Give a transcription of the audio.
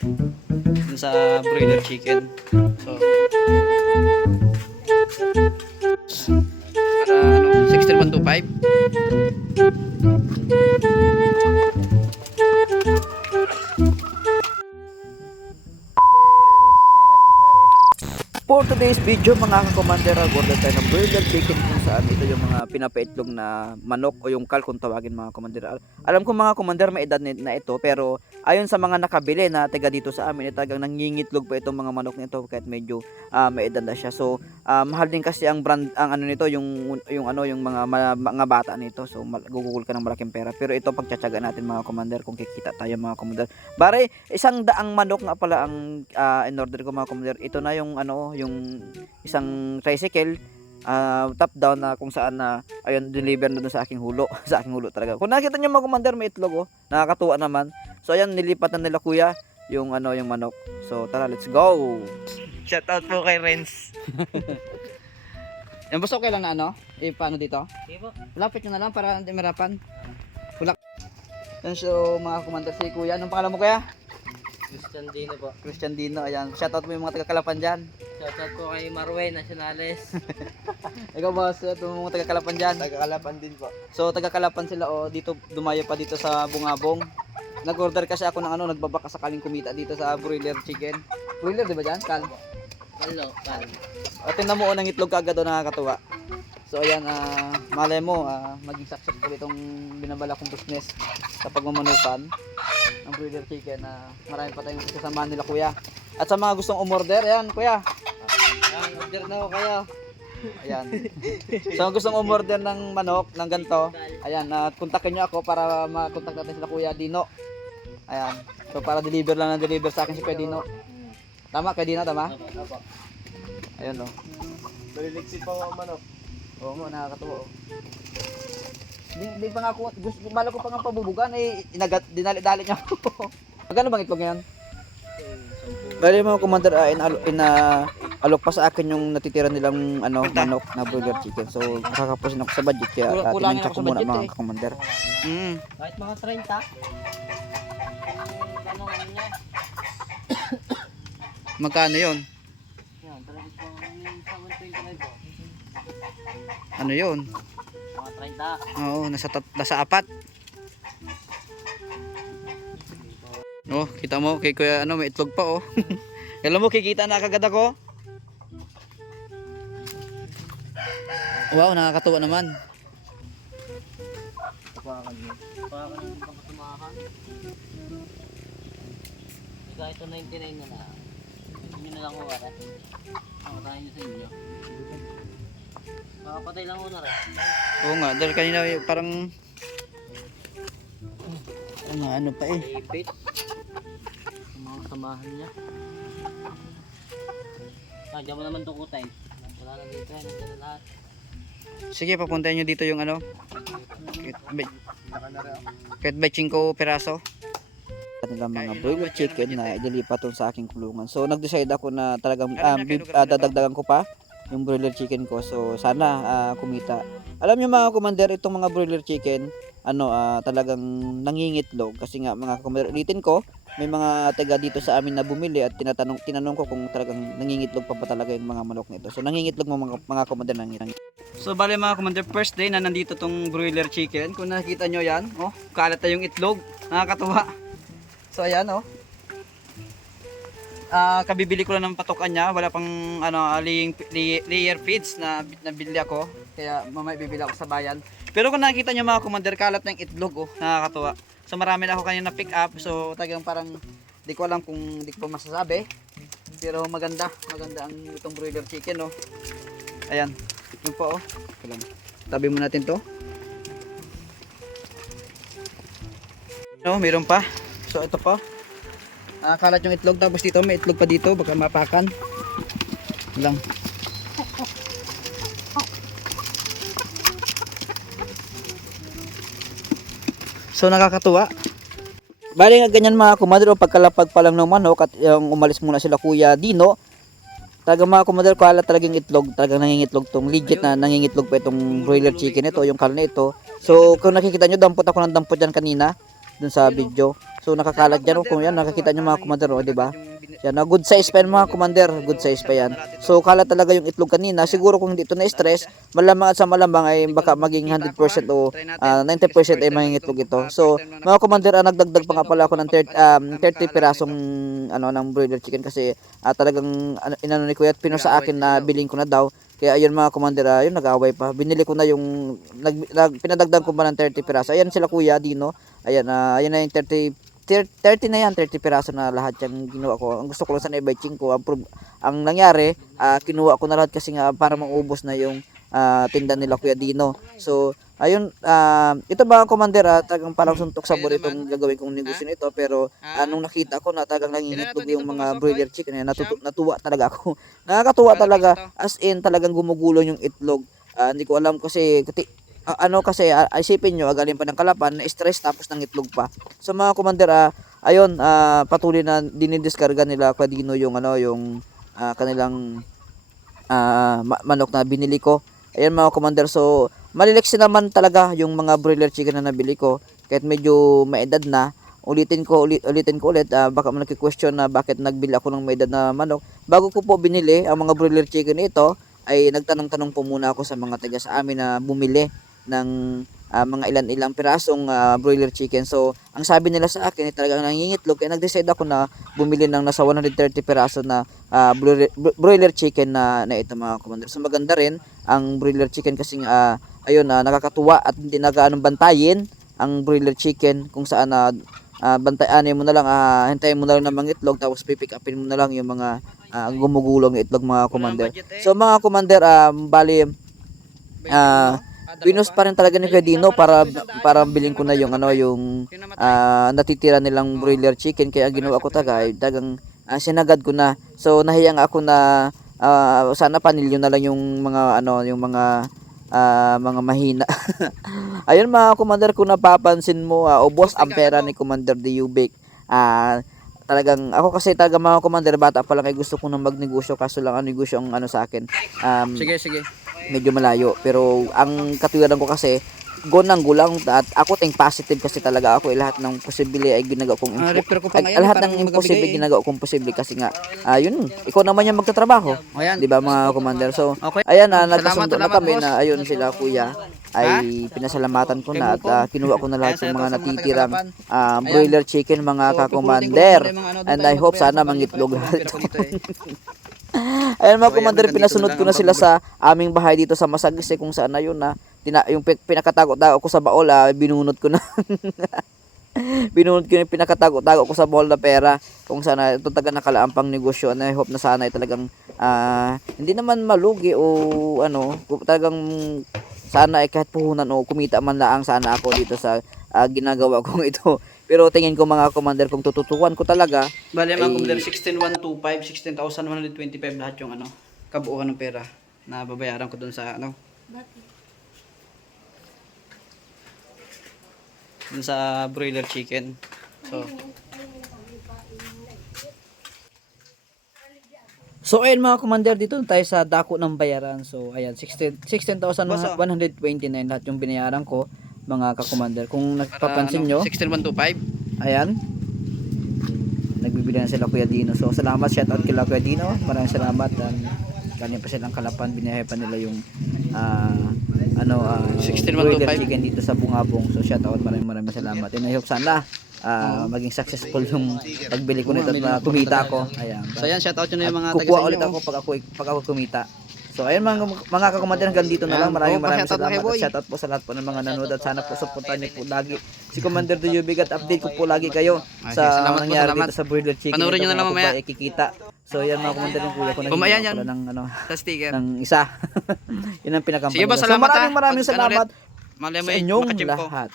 dun sa broiler chicken. So para ano, 16125. For today's video mga ka-commander, order tayo ng broiler chicken kung saan ito yung mga pinapaitlog na manok o yung kal kung tawagin mga commander. Alam ko mga commander may edad na ito, pero ayon sa mga nakabili na taga dito sa amin, talagang nangingitlog pa itong mga manok nito kahit medyo may edad na siya. So mahal din kasi ang brand, ang ano nito, yung mga bata nito. So gugugol ka ng malaking pera. Pero ito pagtsatsaga natin mga commander kung kikita tayo mga commander. Bare, 100 manok nga pala ang in order ko mga commander. Ito na yung ano, yung isang tricycle top down na kung saan na ayun deliver na doon sa aking hulo. Sa aking hulo talaga. Kung nakita niyo mga commander, may itlog oh. Nakakatuwa naman. So ayan, nilipat na nila kuya yung ano, yung manok. So tara, let's go. Shout out po kay Renz. Yan, basta okay lang na ano? Paano dito? Sige po. Lapit nyo na lang para hindi marapan. Kulak. Yan, so mga commander, si kuya. Anong pangalan mo kuya? Christian Dino po. Christian Dino. Ayan, shoutout mo yung mga taga-Kalapan dyan. Shout out po kay Marway Nacionales. Ikaw boss, ito mga taga-Kalapan dyan. Taga-Kalapan din po. So taga-Kalapan sila oh, dito dumayo pa dito sa Bungabong. Nag-order kasi ako ng ano, nagbabaka sakaling kumita dito sa broiler chicken. Broiler 'di ba diyan? Kal. Hello, pal. At tingnan mo ng itlog kaagad oh, nakakatuwa. So ayan, malay mo maging successful itong binabala kong business sa pagmamanukan ng broiler chicken na marami pa tayong kasamahan nila kuya. At sa mga gustong umorder, ayan kuya. Ayan, order na ako kayo. Ayan. So gustong umorder ng manok, ng ganito, ayan, kontakin nyo ako para makontak natin sila Kuya Dino. Ayan. So para deliver lang na deliver sa akin si Kuya Dino. Tama, Kuya Dino, tama? Ayun oh. Baliliksi pa ang manok. Oo mo, nakakatuwa oh. Di pa nga ako, gusto, bala ko pa nga pabubugan, dinali-dali niya ako. Magkano bang itlog ngayon? Bali mga commander, alok pa sa akin yung natitira nilang ano, manok na burger chicken. So nakakapusin ako sa budget kaya tinanong ko muna mga commander. Kahit mga 30. Ano niya? Magkano yun? Yan, talagang po sa 129 po. Ano yun? Mga 30. Oo, nasa apat. Oh, kita mo kay kuya ano, may itlog pa oh. Alam mo, kikita na kagad ako. Wow, nakakatuwa naman. Papakan niyo. Papakan niyo pa tumakan. Kahit ito 99 na lang. Hindi na lang ko wala. Pakatayin niyo sa inyo. Makapatay lang ko na rin. Oo nga, dahil kanina parang ano pa eh. Ipit. Mga samahan niya. Diyan mo naman tukutay. Wala na dito yan. Nandiyan na lahat. Sige, papuntahin nyo dito yung ano. Kahit by 5 peraso. Nilang mga broiler chicken na idilipat sa aking kulungan. So nag-decide ako na talagang dadagdagan ko pa yung broiler chicken ko. So sana kumita. Alam niyo mga commander, itong mga broiler chicken talagang nangingitlog kasi nga mga commander, ulitin ko, may mga taga dito sa amin na bumili at tinanong ko kung talagang nangingitlog pa talaga yung mga manok nito. So nangingitlog mga commander nangingitlog. So bale mga commander, first day na nandito tong broiler chicken. Kung nakikita nyo yan, oh, kalat na yung itlog. Nakakatuwa. So ayan oh. Kabibili ko lang ng patokan niya, wala pang layer feeds na nabili ako. Kaya mamaya bibili ako sa bayan. Pero kung nakikita nyo mga commander, kalat ng itlog oh, nakakatuwa. So marami na ako kanina pick up. So talagang parang di ko alam kung di ko masasabi. Pero maganda ang itong broiler chicken oh. Ayan. Yun po oh. Tabi mo natin to. No, meron pa. So ito pa. Kalat yung itlog, tapos dito may itlog pa dito, baka mapakan. Lang. So nakakatuwa. Bali nga ganyan mga kumadro, pagkalapag pa lang ng manok at yung umalis muna sila Kuya Dino. Talaga mga kumadro, kalat talagang itlog, talagang nangingitlog tong legit na nangingitlog pa itong broiler chicken ito, yung karne ito. So kung nakikita nyo, dampot ako ng dampot dyan kanina dun sa video. So nakakalat yan, kung yan nakakita nyo mga commander, di ba? Yan, good size pa yan mga commander, good size pa yan. So kalat talaga yung itlog kanina. Siguro kung dito na stress, malamang at sa malamang ay baka maging 100% o 90% ay mangingitlog ito. So mga commander, nagdagdag pa nga pala ako ng 30 pirasong ng broiler chicken kasi talagang inano ni Kuya at pino sa akin na bilhin ko na daw. Kaya ayun mga commander, ayun nag-away pa. Binili ko na yung pinadagdag ko pa ng 30 piraso. Ayan sila Kuya Dino. Ayan, ayun na yung 30 na yan, 30 piraso na lahat yung ginawa ko. Ang gusto ko lang sana i-batching ko. Ang nangyari, kinuha ko na lahat kasi nga para maubos na yung tinda nila Kuya Dino. So, ayun, ito mga commander, tagang parang suntok sabor itong gagawin kong negosyo nito. Pero, nung nakita ko na tagang nangingitlog yung mga broiler chicken, natuwa talaga ako. Nakakatuwa talaga, as in talagang gumugulo yung itlog. Hindi ko alam kasi, isipin nyo, galing pa ng kalapan, na-stress tapos ng itlog pa. So mga commander, ayun, patuloy na dinidiskarga nila Kuya Dino yung kanilang manok na binili ko. Ayun mga commander, so maliliksi naman talaga yung mga broiler chicken na nabili ko. Kahit medyo maedad na, ulitin ko ulit, baka mo nagki-question na bakit nagbili ako ng maedad na manok. Bago ko po binili ang mga broiler chicken ito, ay nagtanong-tanong po muna ako sa mga taga sa amin na bumili ng mga ilang pirasong broiler chicken. So, ang sabi nila sa akin ay talagang nangingitlog, kaya nag-decide ako na bumili ng nasa 130 piraso na broiler chicken na ito mga commander. So, maganda rin ang broiler chicken kasi nakakatuwa at hindi nagaanong bantayin ang broiler chicken kung saan bantayan mo na lang, hintayin mo na lang ng mga itlog tapos pipick upin mo na lang yung mga gumugulong itlog mga commander. So, mga commander, bali binus pa rin talaga ni Kuya Dino para bilhin ko na yung natitira nilang broiler chicken, kaya ginawa ko tagang sinagad ko na. So nahiyang ako na sana panilyo na lang yung mga mga mahina. Ayun mga commander, kung napapansin mo, ubos ang pera ni Commander Diubic. Talagang ako kasi talaga mga commander, bata pa lang ay gusto ko nang magnegosyo, kaso lang ang negosyo ang sa akin. Sige. Medyo malayo, pero ang katuwiran ko kasi go lang at ako ting positive kasi talaga ako, lahat ng posible ay ginagawa kong lahat ng imposible ginagawa kong posible kasi nga yun, ikaw naman yung magtatrabaho, di ba mga commander? So ayan, nagkasundo na kami na ayun sila Kuya ay pinasalamatan ko na at kinuha ko na lahat ng mga natitirang broiler chicken mga ka-commander, and I hope sana mangitlog lahat. Ayun mga commander, pinasunod ko na sila sa aming bahay dito sa Masagis, kung saan na yun yung pinakatago-tago ko sa baol, binunot ko na. Binunot ko yung pinakatago-tago ko sa baol na pera, kung sana ito taga nakalaang negosyo, and I hope na sana ay talagang hindi naman malugi o talagang sana ay kahit puhunan o kumita man lang sana ako dito sa ginagawa kong ito. Pero tingin ko mga commander, kung tututukan ko talaga, bale mga commander, 16,125, 16,125 lahat yung kabuuan ng pera na babayaran ko dun sa dun sa broiler chicken. So ayun mga commander, dito tayo sa dako ng bayaran. So ayan, 16,129 lahat yung binayaran ko mga ka-commander. Kung nagpapansin nyo, 16,125. ayan, nagbibili na sila Kuya Dino. So salamat, shout out kila Kuya Dino, maraming salamat. Ganyan pa silang kalapan, binahay pa nila yung 16,125 broiler chicken dito sa Bungabong. So shout out, maraming salamat, and I hope sana maging successful yung pagbili ko nito at kumita ako. Ayan. So ayan, shout out nyo na yung mga taga kukuha sa ulit inyo. ako pag ako kumita. So ayun mga ka-commander, hanggang dito na lang. Maraming salamat at shoutout po sa lahat po ng mga nanood, at sana po supportan niyo po lagi si Commander Diubic at update ko po lagi kayo sa nangyari dito sa broiler chicken. Panoorin nyo na lang mamaya. Ikikita. So yan mga commander, yung kuya ko na Kumayan yan. ng Sa sticker. ng isa. Yun ang pinakampanya. Sige ba, So salamat maraming salamat Malay mo sa yung inyong makachimpo. lahat.